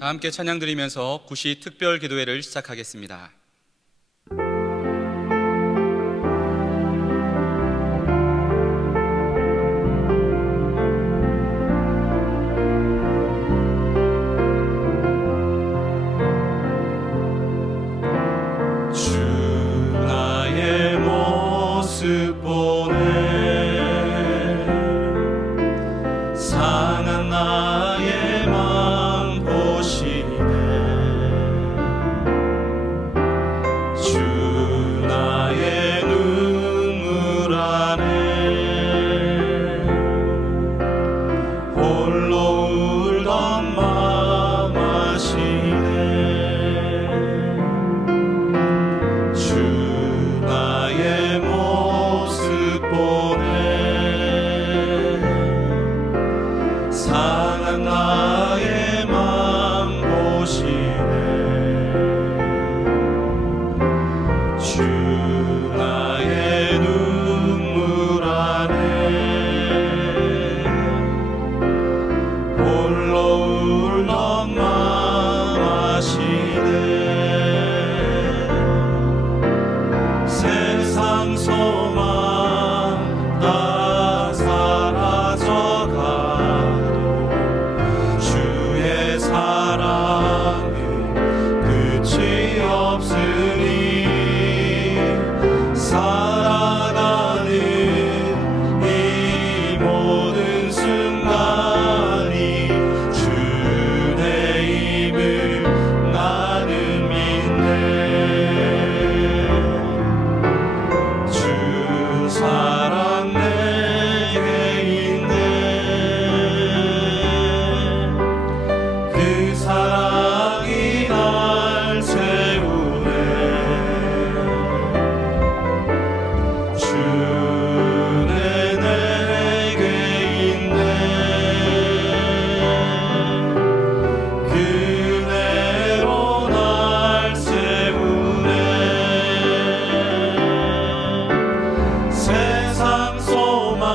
다 함께 찬양 드리면서 구시 특별 기도회를 시작하겠습니다. 주 나의 모습 보네 상한 나의 맘 보시네 주 나의 눈물 안에 홀로 울던 맘 아시네 주 나의 모습 보네 상한 나의 맘 보시네 주 나의 눈물 안에 홀로 울던 맘 아시네 세상 소망 다 사라져가도 주의 사랑은 끝이 없으니 살아가는 이 모든 순간이 주의 힘을 나는 믿네 주 사랑 내게 있네 그 사랑이 날 채우네 주는 내게 있네 그대로 날 채우네 세상 소망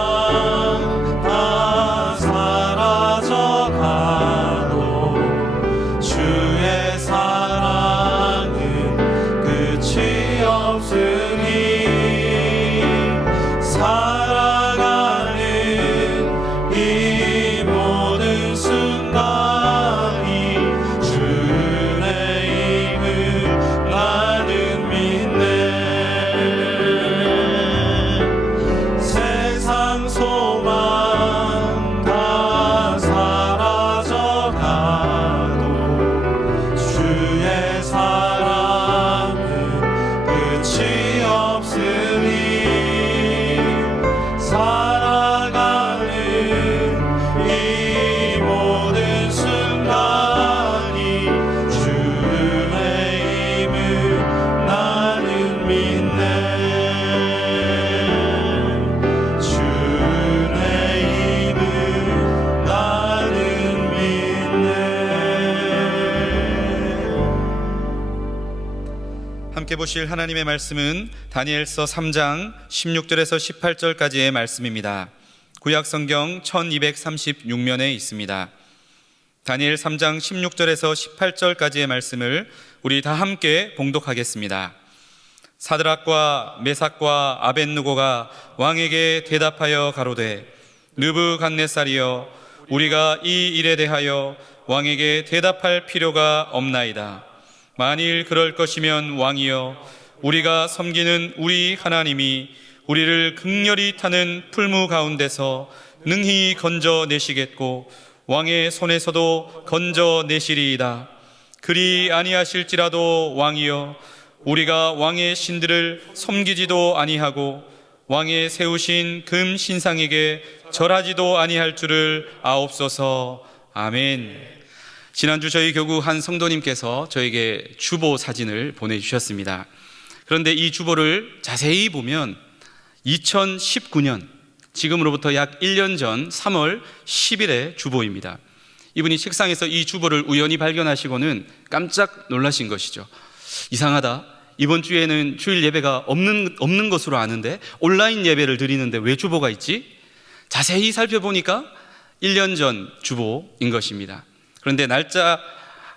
다 사라져가도 주의 사랑은 끝이 없으니 살아가는 이 모든 순간이 주의 힘을 나는 믿네 세상 소망 다 사라져가도 주의 사랑은 끝이 없으니 살아가는 이 모든 순간이 주의 힘을 나는 믿네 주의 힘을 나는 믿네 함께 보실 하나님의 말씀은 다니엘서 3장 16절에서 18절까지의 말씀입니다. 구약성경 1236면에 있습니다. 다니엘 3장 16절에서 18절까지의 말씀을 우리 다 함께 봉독하겠습니다. 사드락과 메삭과 아벳느고가 왕에게 대답하여 가로되 느부갓네살이여 우리가 이 일에 대하여 왕에게 대답할 필요가 없나이다. 만일 그럴 것이면 왕이여 우리가 섬기는 우리 하나님이 우리를 극렬히 타는 풀무 가운데서 능히 건져내시겠고 왕의 손에서도 건져내시리이다. 그리 아니하실지라도 왕이여 우리가 왕의 신들을 섬기지도 아니하고 왕의 세우신 금 신상에게 절하지도 아니할 줄을 아옵소서. 아멘. 지난주 저희 교구 한 성도님께서 저에게 주보 사진을 보내주셨습니다. 그런데 이 주보를 자세히 보면 2019년, 지금으로부터 약 1년 전 3월 10일의 주보입니다. 이분이 책상에서 이 주보를 우연히 발견하시고는 깜짝 놀라신 것이죠. 이상하다. 이번 주에는 주일 예배가 없는 것으로 아는데 온라인 예배를 드리는데 왜 주보가 있지? 자세히 살펴보니까 1년 전 주보인 것입니다. 그런데 날짜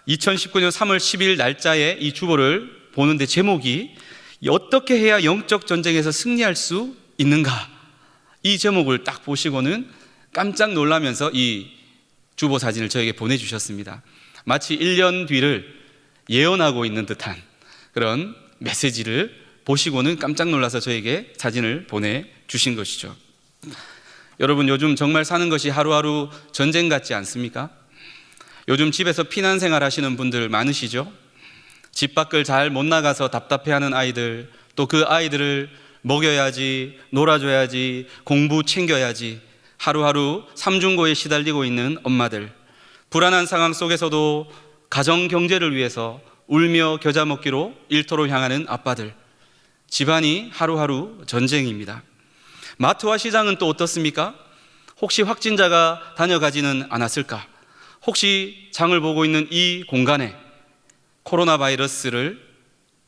2019년 3월 10일 날짜에 이 주보를 보는데 제목이 어떻게 해야 영적 전쟁에서 승리할 수 있는가? 이 제목을 딱 보시고는 깜짝 놀라면서 이 주보 사진을 저에게 보내주셨습니다. 마치 1년 뒤를 예언하고 있는 듯한 그런 메시지를 보시고는 깜짝 놀라서 저에게 사진을 보내주신 것이죠. 여러분, 요즘 정말 사는 것이 하루하루 전쟁 같지 않습니까? 요즘 집에서 피난 생활 하시는 분들 많으시죠? 집 밖을 잘 못 나가서 답답해하는 아이들, 또 그 아이들을 먹여야지, 놀아줘야지, 공부 챙겨야지 하루하루 삼중고에 시달리고 있는 엄마들, 불안한 상황 속에서도 가정 경제를 위해서 울며 겨자 먹기로 일터로 향하는 아빠들, 집안이 하루하루 전쟁입니다. 마트와 시장은 또 어떻습니까? 혹시 확진자가 다녀가지는 않았을까? 혹시 장을 보고 있는 이 공간에 코로나 바이러스를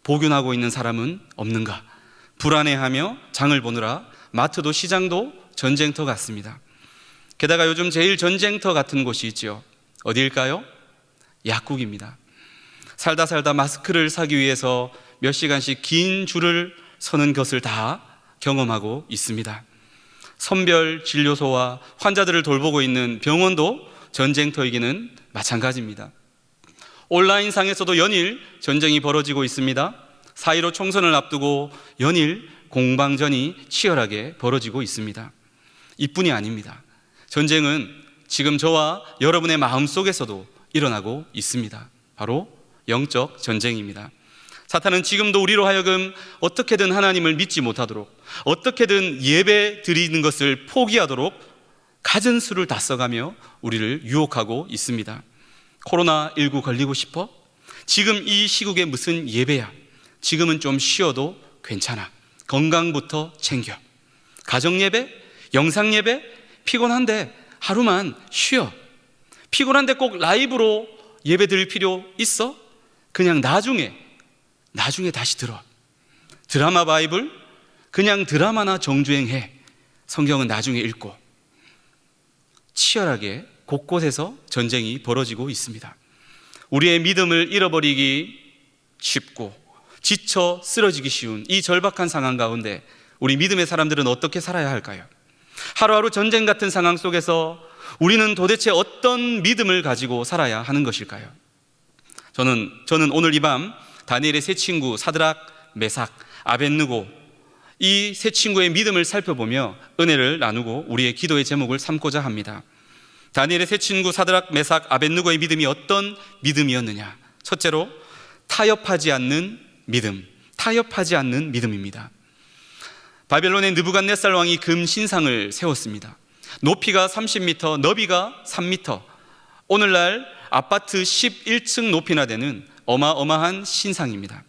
보균하고 있는 사람은 없는가? 불안해하며 장을 보느라 마트도 시장도 전쟁터 같습니다. 게다가 요즘 제일 전쟁터 같은 곳이 있죠. 어디일까요? 약국입니다. 살다 마스크를 사기 위해서 몇 시간씩 긴 줄을 서는 것을 다 경험하고 있습니다. 선별 진료소와 환자들을 돌보고 있는 병원도 전쟁터이기는 마찬가지입니다. 온라인상에서도 연일 전쟁이 벌어지고 있습니다. 4.15 총선을 앞두고 연일 공방전이 치열하게 벌어지고 있습니다. 이뿐이 아닙니다. 전쟁은 지금 저와 여러분의 마음속에서도 일어나고 있습니다. 바로 영적 전쟁입니다. 사탄은 지금도 우리로 하여금 어떻게든 하나님을 믿지 못하도록, 어떻게든 예배 드리는 것을 포기하도록 갖은 수를 다 써가며 우리를 유혹하고 있습니다. 코로나19 걸리고 싶어? 지금 이 시국에 무슨 예배야? 지금은 좀 쉬어도 괜찮아. 건강부터 챙겨. 가정예배? 영상예배? 피곤한데 하루만 쉬어. 피곤한데 꼭 라이브로 예배 드릴 필요 있어? 그냥 나중에 다시 들어. 드라마 바이블? 그냥 드라마나 정주행해. 성경은 나중에 읽고. 치열하게 곳곳에서 전쟁이 벌어지고 있습니다. 우리의 믿음을 잃어버리기 쉽고 지쳐 쓰러지기 쉬운 이 절박한 상황 가운데 우리 믿음의 사람들은 어떻게 살아야 할까요? 하루하루 전쟁 같은 상황 속에서 우리는 도대체 어떤 믿음을 가지고 살아야 하는 것일까요? 저는 오늘 이 밤 다니엘의 세 친구 사드락, 메삭, 아벳느고 이 세 친구의 믿음을 살펴보며 은혜를 나누고 우리의 기도의 제목을 삼고자 합니다. 다니엘의 세 친구 사드락, 메삭, 아벳느고의 믿음이 어떤 믿음이었느냐? 첫째로 타협하지 않는 믿음, 타협하지 않는 믿음입니다. 바벨론의 느부갓네살 왕이 금 신상을 세웠습니다. 높이가 30m, 너비가 3m. 오늘날 아파트 11층 높이나 되는 어마어마한 신상입니다.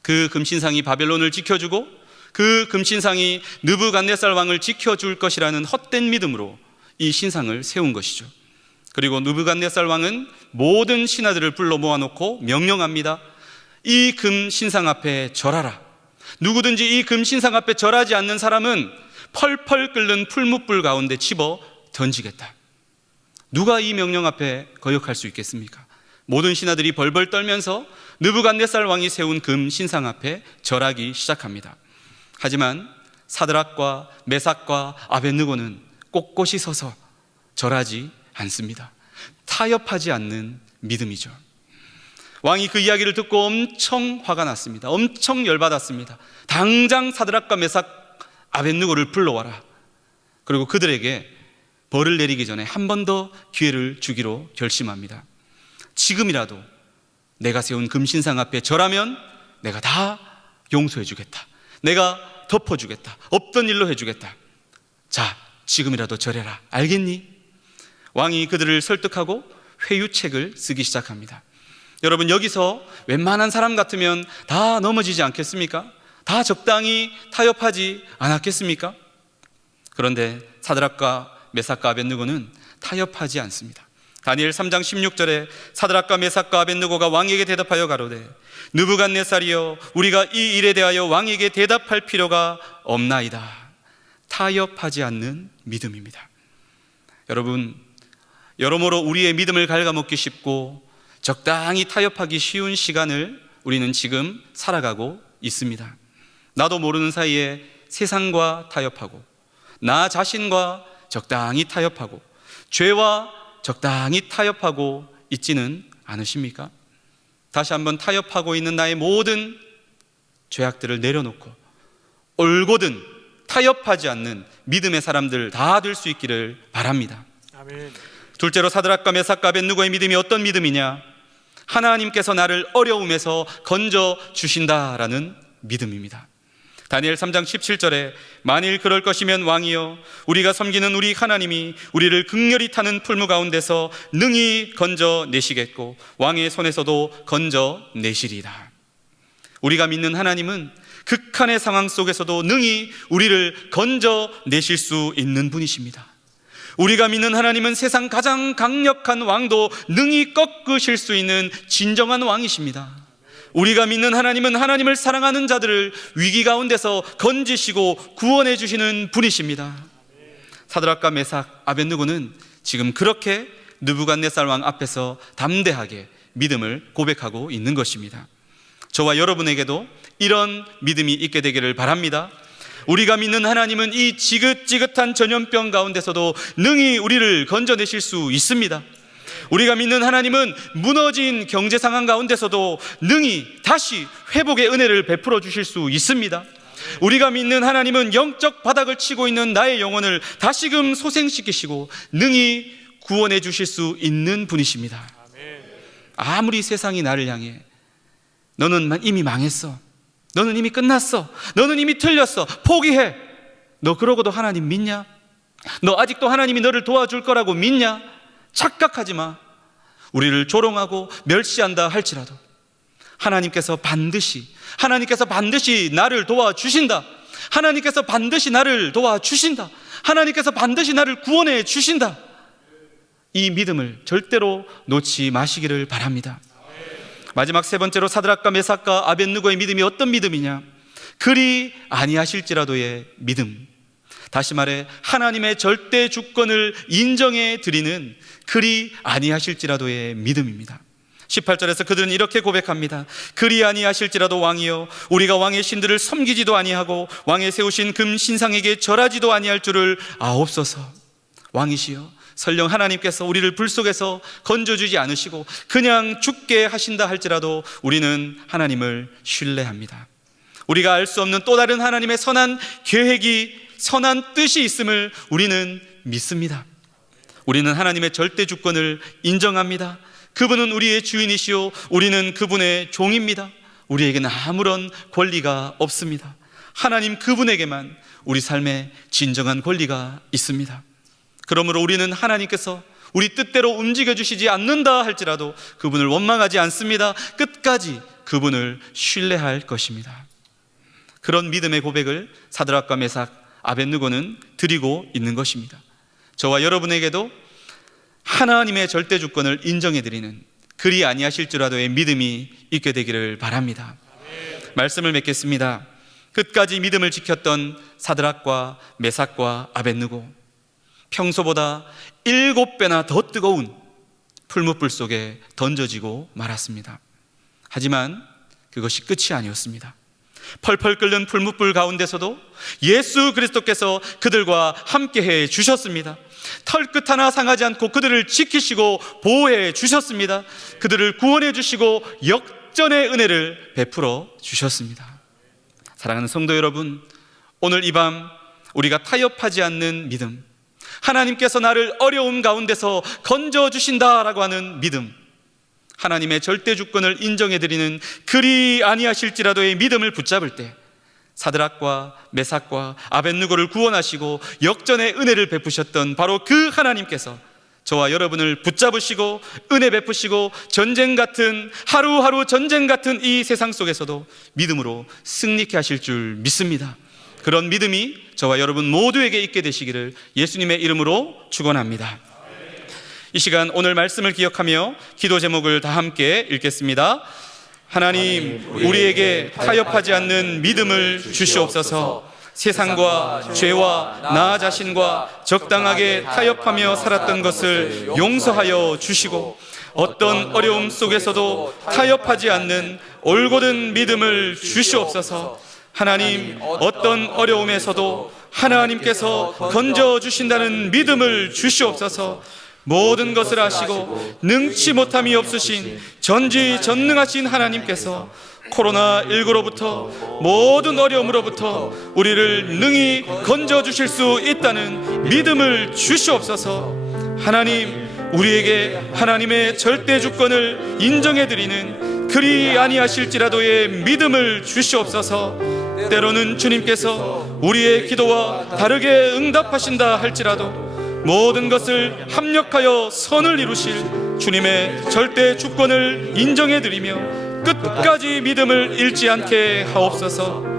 그 금신상이 바벨론을 지켜주고 그 금신상이 느부갓네살 왕을 지켜줄 것이라는 헛된 믿음으로 이 신상을 세운 것이죠. 그리고 느부갓네살 왕은 모든 신하들을 불러 모아놓고 명령합니다. 이 금신상 앞에 절하라. 누구든지 이 금신상 앞에 절하지 않는 사람은 펄펄 끓는 풀무불 가운데 집어 던지겠다. 누가 이 명령 앞에 거역할 수 있겠습니까? 모든 신하들이 벌벌 떨면서 느부갓네살 왕이 세운 금 신상 앞에 절하기 시작합니다. 하지만 사드락과 메삭과 아벳느고는 꼿꼿이 서서 절하지 않습니다. 타협하지 않는 믿음이죠. 왕이 그 이야기를 듣고 엄청 화가 났습니다. 엄청 열받았습니다. 당장 사드락과 메삭, 아벳느고를 불러와라. 그리고 그들에게 벌을 내리기 전에 한 번 더 기회를 주기로 결심합니다. 지금이라도 내가 세운 금신상 앞에 절하면 내가 다 용서해 주겠다. 내가 덮어주겠다. 없던 일로 해주겠다. 자, 지금이라도 절해라. 알겠니? 왕이 그들을 설득하고 회유책을 쓰기 시작합니다. 여러분, 여기서 웬만한 사람 같으면 다 넘어지지 않겠습니까? 다 적당히 타협하지 않았겠습니까? 그런데 사드락과 메삭과 아벳느고는 타협하지 않습니다. 다니엘 3장 16절에 사드락과 메삭과 아벳느고가 왕에게 대답하여 가로되 느부갓네살이여, 우리가 이 일에 대하여 왕에게 대답할 필요가 없나이다. 타협하지 않는 믿음입니다. 여러분, 여러모로 우리의 믿음을 갉아먹기 쉽고 적당히 타협하기 쉬운 시간을 우리는 지금 살아가고 있습니다. 나도 모르는 사이에 세상과 타협하고, 나 자신과 적당히 타협하고, 죄와 적당히 타협하고 있지는 않으십니까? 다시 한번 타협하고 있는 나의 모든 죄악들을 내려놓고 올곧은 타협하지 않는 믿음의 사람들 다 될 수 있기를 바랍니다. 아멘. 둘째로 사드락과 메삭과 아벳느고의 믿음이 어떤 믿음이냐? 하나님께서 나를 어려움에서 건져 주신다라는 믿음입니다. 다니엘 3장 17절에 만일 그럴 것이면 왕이여 우리가 섬기는 우리 하나님이 우리를 극렬히 타는 풀무 가운데서 능히 건져 내시겠고 왕의 손에서도 건져 내시리라. 우리가 믿는 하나님은 극한의 상황 속에서도 능히 우리를 건져 내실 수 있는 분이십니다. 우리가 믿는 하나님은 세상 가장 강력한 왕도 능히 꺾으실 수 있는 진정한 왕이십니다. 우리가 믿는 하나님은 하나님을 사랑하는 자들을 위기 가운데서 건지시고 구원해 주시는 분이십니다. 사드락과 메삭, 아벳느고는 지금 그렇게 느부갓네살 왕 앞에서 담대하게 믿음을 고백하고 있는 것입니다. 저와 여러분에게도 이런 믿음이 있게 되기를 바랍니다. 우리가 믿는 하나님은 이 지긋지긋한 전염병 가운데서도 능히 우리를 건져내실 수 있습니다. 우리가 믿는 하나님은 무너진 경제 상황 가운데서도 능히 다시 회복의 은혜를 베풀어 주실 수 있습니다. 우리가 믿는 하나님은 영적 바닥을 치고 있는 나의 영혼을 다시금 소생시키시고 능히 구원해 주실 수 있는 분이십니다. 아무리 세상이 나를 향해 너는 이미 망했어, 너는 이미 끝났어, 너는 이미 틀렸어, 포기해, 너 그러고도 하나님 믿냐? 너 아직도 하나님이 너를 도와줄 거라고 믿냐? 착각하지 마. 우리를 조롱하고 멸시한다 할지라도 하나님께서 반드시 나를 도와주신다. 하나님께서 반드시 나를 도와주신다. 하나님께서 반드시 나를 구원해 주신다. 이 믿음을 절대로 놓지 마시기를 바랍니다. 마지막 세 번째로 사드락과 메삭과 아벳느고의 믿음이 어떤 믿음이냐? 그리 아니하실지라도의 믿음. 다시 말해 하나님의 절대 주권을 인정해 드리는 그리 아니하실지라도의 믿음입니다. 18절에서 그들은 이렇게 고백합니다. 그리 아니하실지라도 왕이여 우리가 왕의 신들을 섬기지도 아니하고 왕의 세우신 금 신상에게 절하지도 아니할 줄을 아옵소서. 왕이시여 설령 하나님께서 우리를 불 속에서 건져주지 않으시고 그냥 죽게 하신다 할지라도 우리는 하나님을 신뢰합니다. 우리가 알 수 없는 또 다른 하나님의 선한 계획이, 선한 뜻이 있음을 우리는 믿습니다. 우리는 하나님의 절대 주권을 인정합니다. 그분은 우리의 주인이시오 우리는 그분의 종입니다. 우리에게는 아무런 권리가 없습니다. 하나님 그분에게만 우리 삶에 진정한 권리가 있습니다. 그러므로 우리는 하나님께서 우리 뜻대로 움직여주시지 않는다 할지라도 그분을 원망하지 않습니다. 끝까지 그분을 신뢰할 것입니다. 그런 믿음의 고백을 사드락과 메삭, 아벳느고는 드리고 있는 것입니다. 저와 여러분에게도 하나님의 절대 주권을 인정해드리는 그리 아니하실지라도의 믿음이 있게 되기를 바랍니다. 말씀을 맺겠습니다. 끝까지 믿음을 지켰던 사드락과 메삭과 아벳느고, 평소보다 7배나 더 뜨거운 풀무불 속에 던져지고 말았습니다. 하지만 그것이 끝이 아니었습니다. 펄펄 끓는 풀무불 가운데서도 예수 그리스도께서 그들과 함께해 주셨습니다. 털끝 하나 상하지 않고 그들을 지키시고 보호해 주셨습니다. 그들을 구원해 주시고 역전의 은혜를 베풀어 주셨습니다. 사랑하는 성도 여러분, 오늘 이 밤 우리가 타협하지 않는 믿음, 하나님께서 나를 어려움 가운데서 건져주신다라고 하는 믿음, 하나님의 절대 주권을 인정해드리는 그리 아니하실지라도의 믿음을 붙잡을 때 사드락과 메삭과 아벳느고를 구원하시고 역전의 은혜를 베푸셨던 바로 그 하나님께서 저와 여러분을 붙잡으시고 은혜 베푸시고 전쟁 같은, 하루하루 전쟁 같은 이 세상 속에서도 믿음으로 승리케 하실 줄 믿습니다. 그런 믿음이 저와 여러분 모두에게 있게 되시기를 예수님의 이름으로 축원합니다. 이 시간 오늘 말씀을 기억하며 기도 제목을 다 함께 읽겠습니다. 하나님, 우리에게 타협하지 않는 믿음을 주시옵소서. 세상과 죄와 나 자신과 적당하게 타협하며 살았던 것을 용서하여 주시고 어떤 어려움 속에서도 타협하지 않는 올곧은 믿음을 주시옵소서. 하나님, 어떤 어려움에서도 하나님께서 건져주신다는 믿음을 주시옵소서. 모든 것을 아시고 능치 못함이 없으신 전지전능하신 하나님께서 코로나19로부터 모든 어려움으로부터 우리를 능히 건져주실 수 있다는 믿음을 주시옵소서. 하나님, 우리에게 하나님의 절대 주권을 인정해드리는 그리 아니하실지라도의 믿음을 주시옵소서. 때로는 주님께서 우리의 기도와 다르게 응답하신다 할지라도 모든 것을 합력하여 선을 이루실 주님의 절대 주권을 인정해드리며 끝까지 믿음을 잃지 않게 하옵소서.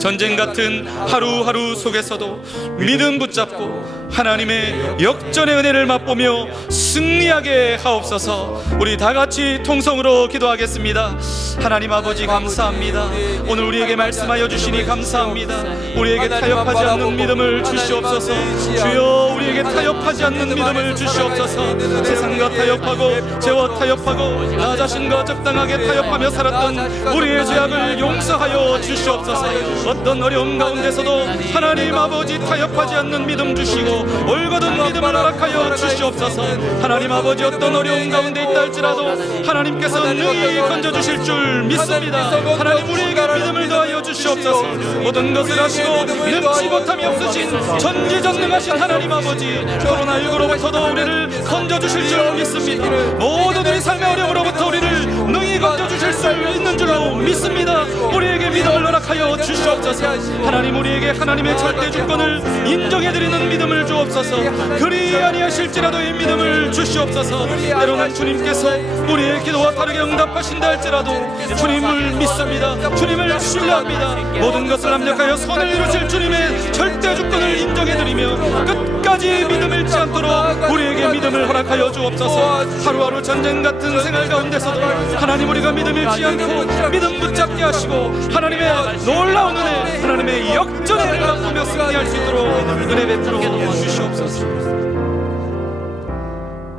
전쟁 같은 하루하루 속에서도 믿음 붙잡고 하나님의 역전의 은혜를 맛보며 승리하게 하옵소서. 우리 다 같이 통성으로 기도하겠습니다. 하나님 아버지, 감사합니다. 오늘 우리에게 말씀하여 주시니 감사합니다. 우리에게 타협하지 않는 믿음을 주시옵소서. 주여, 우리에게 타협하지 않는 믿음을 주시옵소서. 세상과 타협하고 죄와 타협하고 나 자신과 적당하게 타협하며 살았던 우리의 죄악을 용서하여 주시옵소서. 어떤 어려움 가운데서도 하나님 아버지 타협하지 않는 믿음 주시고 올곧은 믿음을 허락하여 주시옵소서. 하나님 아버지, 어떤 어려움 가운데 있다 할지라도 하나님께서 능히 건져주실 줄 믿습니다. 하나님, 우리에게 믿음을 더하여 주시옵소서. 모든 것을 하시고 능치 못함이 없으신 전지전능하신 하나님 아버지, 코로나19로부터도 우리를 건져주실 줄 믿습니다. 모든 우리 삶의 어려움으로부터 우리를 능히 건져주실 수 있는 줄로 믿습니다. 우리에게 믿음을 허락하여 주시옵소서. 하나님, 우리에게 하나님의 절대 주권을 인정해드리는 믿음을 주옵소서. 그리 아니하실지라도 이 믿음을 주시옵소서. 때로는 주님께서 우리의 기도와 다르게 응답하신다 할지라도 주님을 믿습니다. 주님을 신뢰합니다. 모든 것을 합력하여 선을 이루실 주님의 절대 주권을 인정해드리며 끝까지 믿음을 잃지 않도록 우리에게 믿음을 허락하여 주옵소서. 하루하루 전쟁 같은 생활 가운데서도 하나님, 우리가 믿음 잃지 않고 믿음 붙잡게 하시고 하나님의 놀라운 은혜, 하나님의 역전의 은혜를 맛보며 승리할 수 있도록 은혜 베풀어 주시옵소서.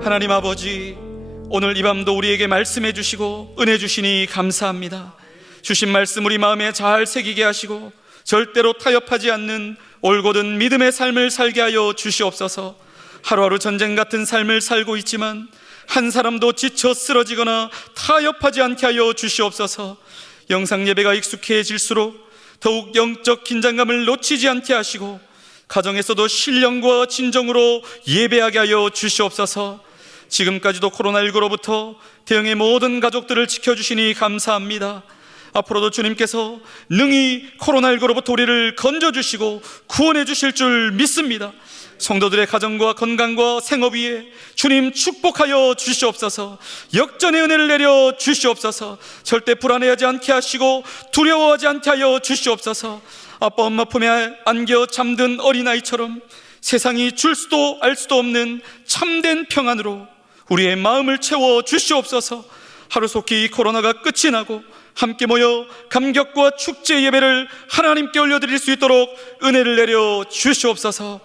하나님 아버지, 오늘 이 밤도 우리에게 말씀해 주시고 은혜 주시니 감사합니다. 주신 말씀 우리 마음에 잘 새기게 하시고 절대로 타협하지 않는 올곧은 믿음의 삶을 살게 하여 주시옵소서. 하루하루 전쟁 같은 삶을 살고 있지만 한 사람도 지쳐 쓰러지거나 타협하지 않게 하여 주시옵소서. 영상 예배가 익숙해질수록 더욱 영적 긴장감을 놓치지 않게 하시고 가정에서도 신령과 진정으로 예배하게 하여 주시옵소서. 지금까지도 코로나19로부터 대형의 모든 가족들을 지켜주시니 감사합니다. 앞으로도 주님께서 능히 코로나19로부터 우리를 건져주시고 구원해 주실 줄 믿습니다. 성도들의 가정과 건강과 생업 위에 주님 축복하여 주시옵소서. 역전의 은혜를 내려 주시옵소서. 절대 불안해하지 않게 하시고 두려워하지 않게 하여 주시옵소서. 아빠 엄마 품에 안겨 잠든 어린아이처럼 세상이 줄 수도 알 수도 없는 참된 평안으로 우리의 마음을 채워 주시옵소서. 하루속히 이 코로나가 끝이 나고 함께 모여 감격과 축제 예배를 하나님께 올려드릴 수 있도록 은혜를 내려 주시옵소서.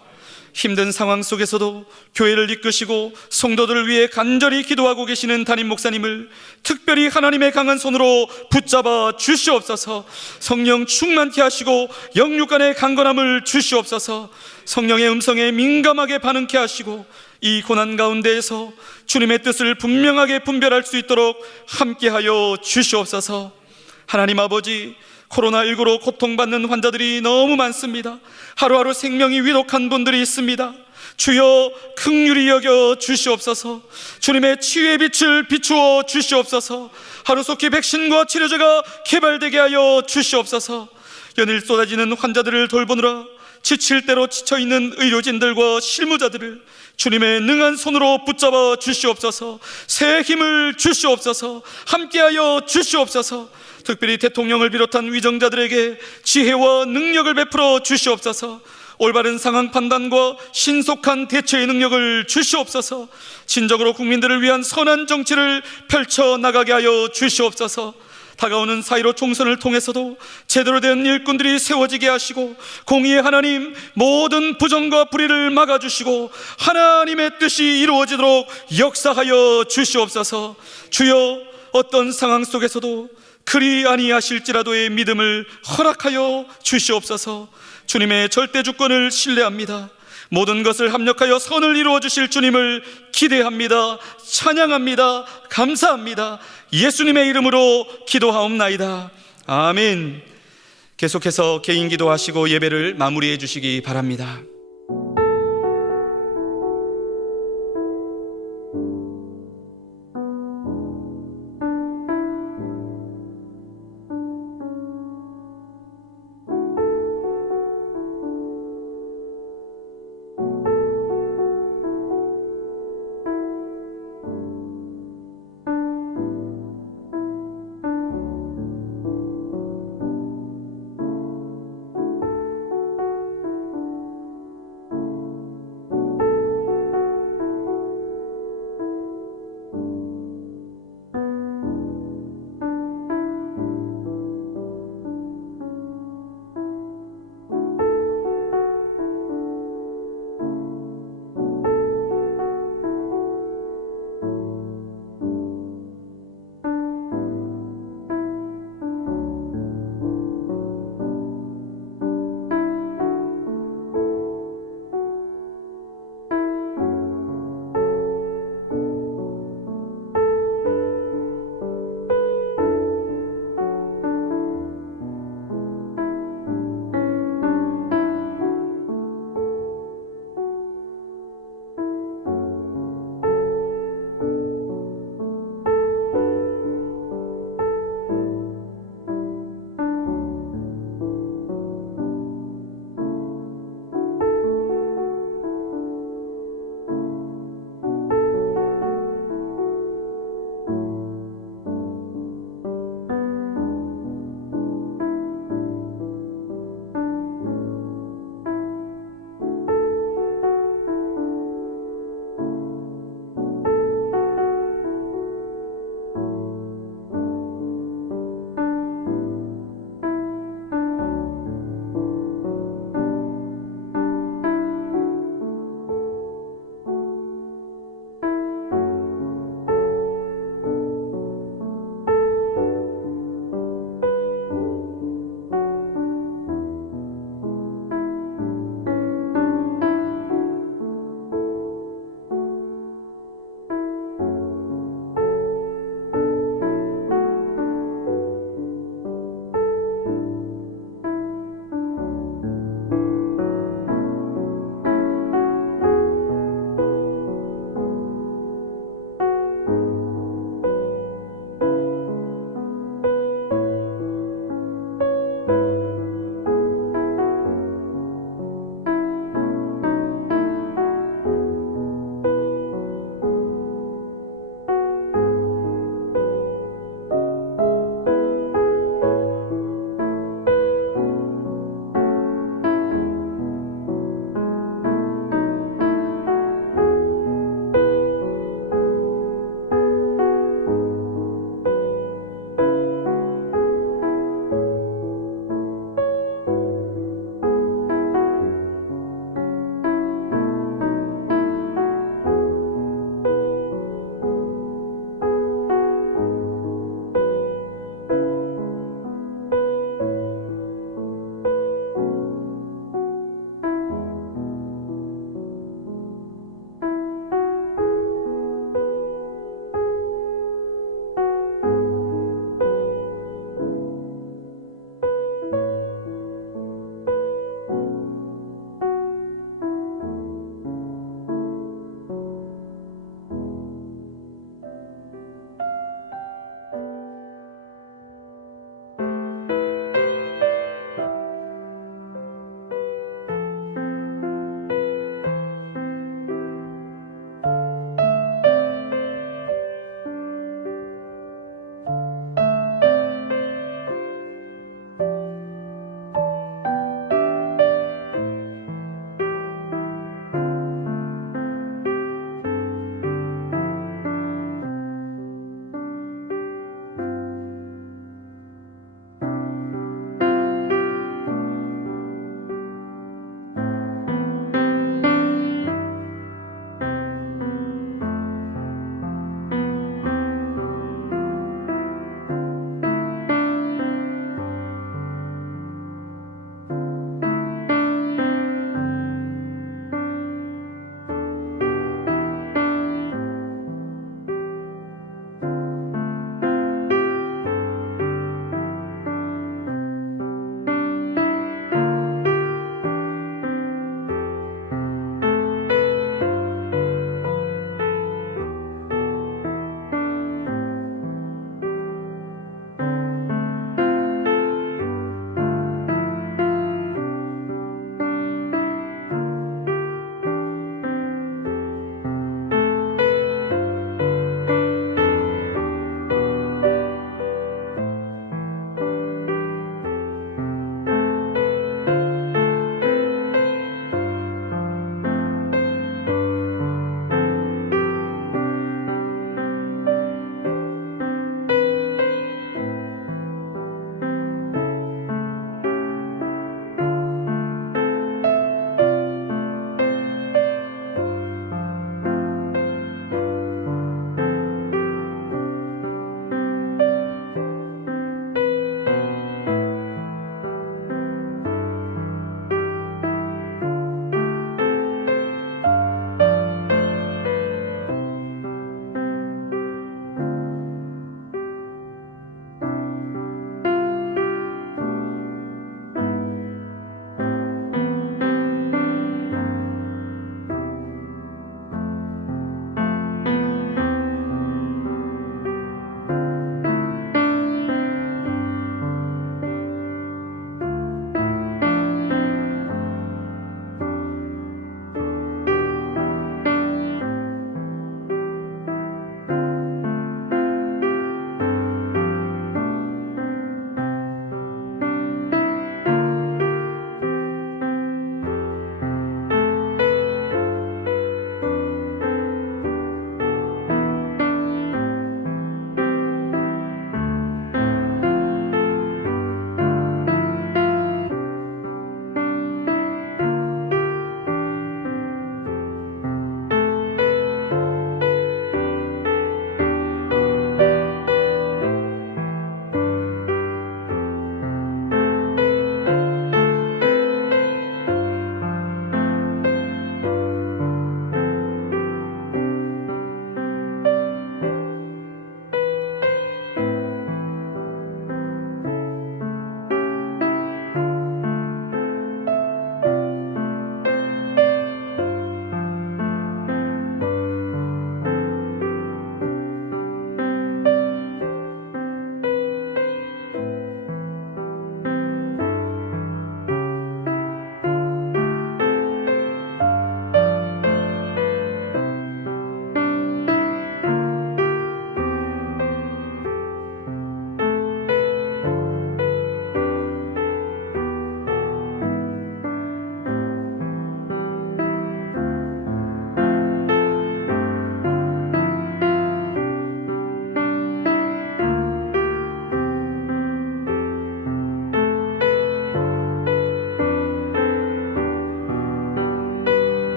힘든 상황 속에서도 교회를 이끄시고 성도들을 위해 간절히 기도하고 계시는 담임 목사님을 특별히 하나님의 강한 손으로 붙잡아 주시옵소서. 성령 충만케 하시고 영육간의 강건함을 주시옵소서. 성령의 음성에 민감하게 반응케 하시고 이 고난 가운데에서 주님의 뜻을 분명하게 분별할 수 있도록 함께하여 주시옵소서. 하나님 아버지, 코로나19로 고통받는 환자들이 너무 많습니다. 하루하루 생명이 위독한 분들이 있습니다. 주여, 긍휼히 여겨 주시옵소서. 주님의 치유의 빛을 비추어 주시옵소서. 하루속히 백신과 치료제가 개발되게 하여 주시옵소서. 연일 쏟아지는 환자들을 돌보느라 지칠 대로 지쳐있는 의료진들과 실무자들을 주님의 능한 손으로 붙잡아 주시옵소서. 새 힘을 주시옵소서. 함께하여 주시옵소서. 특별히 대통령을 비롯한 위정자들에게 지혜와 능력을 베풀어 주시옵소서. 올바른 상황 판단과 신속한 대처의 능력을 주시옵소서. 진정으로 국민들을 위한 선한 정치를 펼쳐나가게 하여 주시옵소서. 다가오는 4.15 총선을 통해서도 제대로 된 일꾼들이 세워지게 하시고, 공의의 하나님, 모든 부정과 불의를 막아주시고 하나님의 뜻이 이루어지도록 역사하여 주시옵소서. 주여, 어떤 상황 속에서도 그리 아니하실지라도의 믿음을 허락하여 주시옵소서. 주님의 절대 주권을 신뢰합니다. 모든 것을 합력하여 선을 이루어 주실 주님을 기대합니다. 찬양합니다. 감사합니다. 예수님의 이름으로 기도하옵나이다. 아멘. 계속해서 개인 기도하시고 예배를 마무리해 주시기 바랍니다.